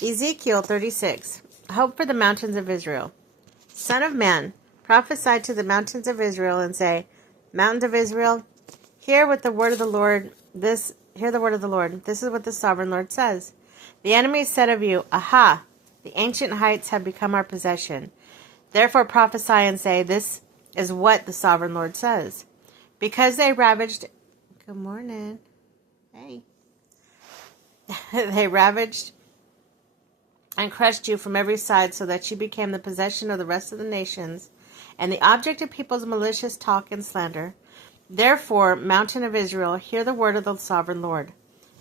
Ezekiel 36. Hope for the mountains of Israel. Son of man, prophesy to the mountains of Israel and say, Mountains of Israel, hear the word of the Lord. Hear the word of the Lord. This is what the sovereign Lord says. The enemy said of you, Aha! The ancient heights have become our possession. Therefore prophesy and say, This is what the sovereign Lord says. Because they ravaged... Good morning. Hey. They ravaged and crushed you from every side so that you became the possession of the rest of the nations and the object of people's malicious talk and slander. Therefore, mountain of Israel, hear the word of the sovereign Lord.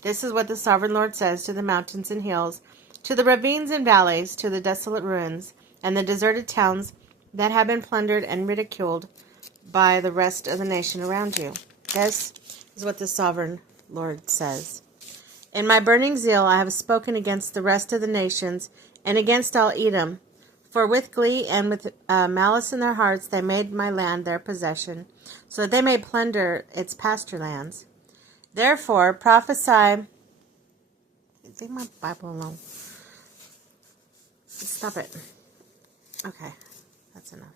This is what the sovereign Lord says to the mountains and hills, to the ravines and valleys, to the desolate ruins, and the deserted towns that have been plundered and ridiculed by the rest of the nation around you. This is what the sovereign Lord says. In my burning zeal I have spoken against the rest of the nations and against all Edom. For with glee and with malice in their hearts they made my land their possession, so that they may plunder its pasture lands. Therefore prophesy... Leave my Bible alone. Stop it. Okay, that's enough.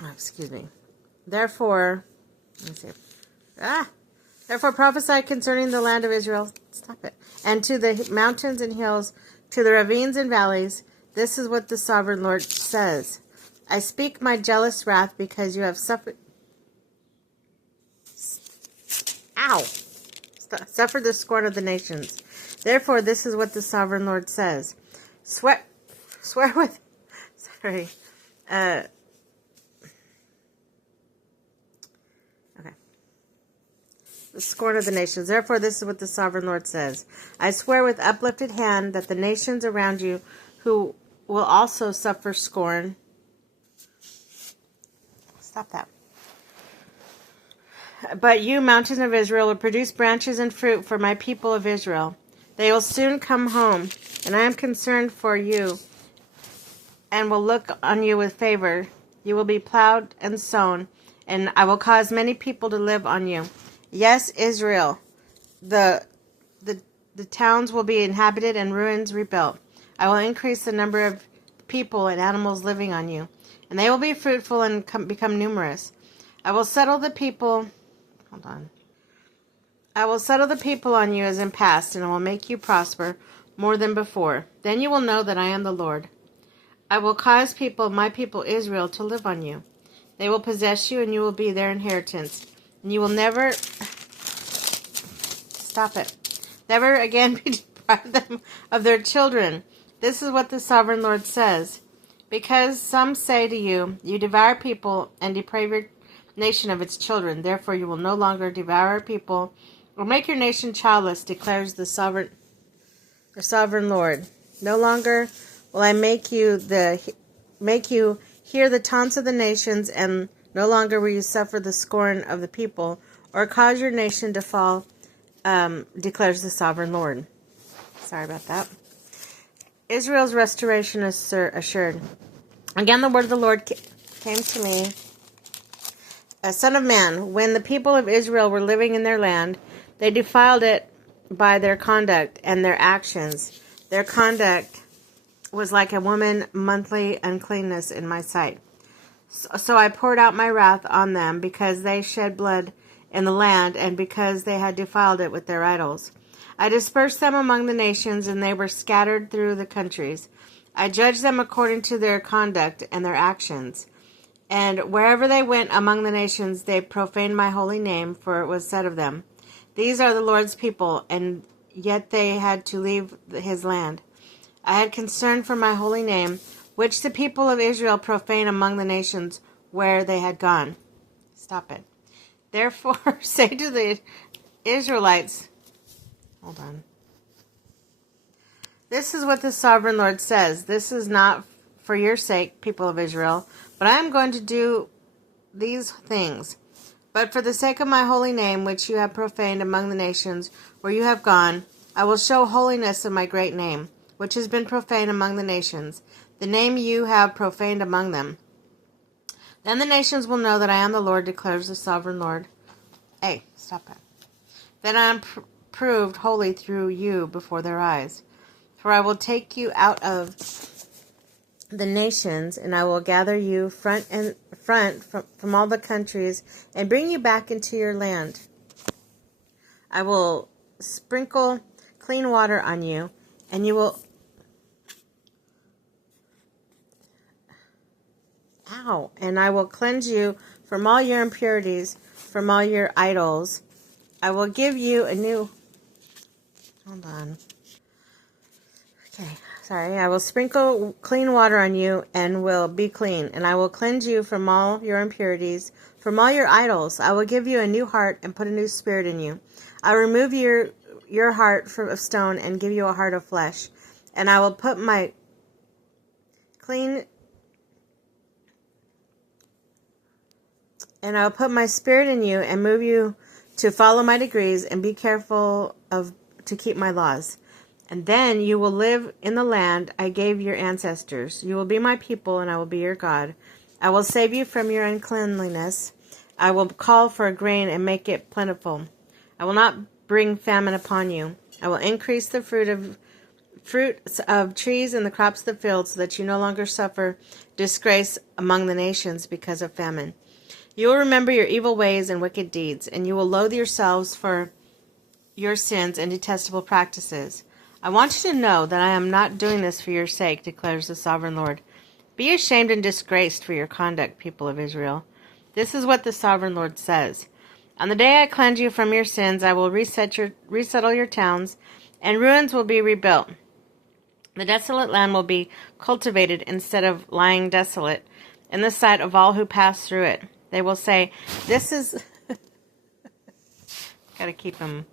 Oh, excuse me. Therefore... Let me see. Therefore prophesy concerning the land of Israel. Stop it. And to the mountains and hills, to the ravines and valleys, this is what the sovereign Lord says. I speak my jealous wrath because you have suffered... Ow! Suffered the scorn of the nations. Therefore, this is what the sovereign Lord says. Swear with... Sorry. The scorn of the nations. Therefore, this is what the sovereign Lord says. I swear with uplifted hand that the nations around you who will also suffer scorn. Stop that. But you, mountains of Israel, will produce branches and fruit for my people of Israel. They will soon come home, and I am concerned for you and will look on you with favor. You will be plowed and sown, and I will cause many people to live on you. Yes, Israel, the towns will be inhabited and ruins rebuilt. I will increase the number of people and animals living on you, and they will be fruitful and become numerous. I will settle the people... Hold on. I will settle the people on you as in past, and I will make you prosper more than before. Then you will know that I am the Lord. I will cause my people Israel, to live on you. They will possess you, and you will be their inheritance. And you will never... Stop it. Never again be deprived them of their children. This is what the sovereign Lord says. Because some say to you, you devour people and deprave your nation of its children. Therefore you will no longer devour people or make your nation childless, declares the sovereign Lord. No longer will I make you hear the taunts of the nations, and no longer will you suffer the scorn of the people, or cause your nation to fall, declares the sovereign Lord. Sorry about that. Israel's restoration is assured. Again, the word of the Lord came to me. Son of man, when the people of Israel were living in their land, they defiled it by their conduct and their actions. Their conduct was like a woman monthly uncleanness in my sight. So I poured out my wrath on them because they shed blood in the land and because they had defiled it with their idols. I dispersed them among the nations, and they were scattered through the countries. I judged them according to their conduct and their actions. And wherever they went among the nations, they profaned my holy name, for it was said of them, These are the Lord's people, and yet they had to leave his land. I had concern for my holy name, which the people of Israel profane among the nations where they had gone. Stop it. Therefore say to the Israelites... Hold on. This is what the sovereign Lord says. This is not for your sake, people of Israel, but I am going to do these things. But for the sake of my holy name, which you have profaned among the nations where you have gone, I will show holiness of my great name, which has been profaned among the nations, the name you have profaned among them. Then the nations will know that I am the Lord, declares the sovereign Lord. Hey, stop it. Then I am proved holy through you before their eyes. For I will take you out of the nations, and I will gather you front from all the countries, and bring you back into your land. I will sprinkle clean water on you, and you will and I will cleanse you from all your impurities, from all your idols. I will give you a new... Hold on. Okay, sorry. I will sprinkle clean water on you and will be clean. And I will cleanse you from all your impurities, from all your idols. I will give you a new heart and put a new spirit in you. I will remove your heart of stone and give you a heart of flesh. And I will put my spirit in you and move you to follow my decrees and be careful to keep my laws. And then you will live in the land I gave your ancestors. You will be my people, and I will be your God. I will save you from your uncleanliness. I will call for grain and make it plentiful. I will not bring famine upon you. I will increase the fruit of trees and the crops of the field, so that you no longer suffer disgrace among the nations because of famine. You will remember your evil ways and wicked deeds, and you will loathe yourselves for your sins and detestable practices. I want you to know that I am not doing this for your sake, declares the sovereign Lord. Be ashamed and disgraced for your conduct, people of Israel. This is what the sovereign Lord says. On the day I cleanse you from your sins, I will resettle your towns, and ruins will be rebuilt. The desolate land will be cultivated instead of lying desolate in the sight of all who pass through it. They will say, this is... Gotta keep them...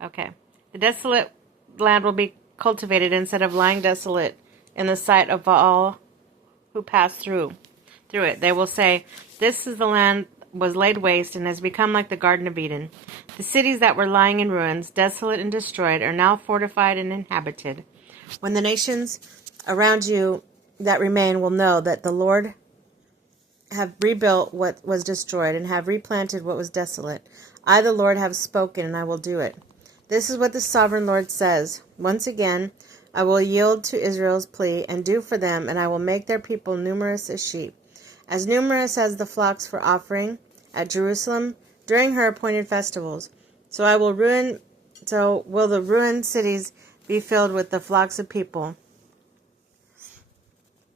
Okay. The desolate land will be cultivated instead of lying desolate in the sight of all who pass through it. They will say, this is the land was laid waste and has become like the Garden of Eden. The cities that were lying in ruins, desolate and destroyed, are now fortified and inhabited. When the nations around you that remain will know that the Lord have rebuilt what was destroyed and have replanted what was desolate. I, the Lord, have spoken, and I will do it. This is what the sovereign Lord says. Once again, I will yield to Israel's plea and do for them, and I will make their people numerous as sheep, as numerous as the flocks for offering at Jerusalem during her appointed festivals. So will the ruined cities be filled with the flocks of people.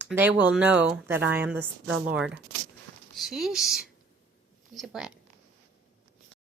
They will know that I am the Lord. Sheesh. He's a brat.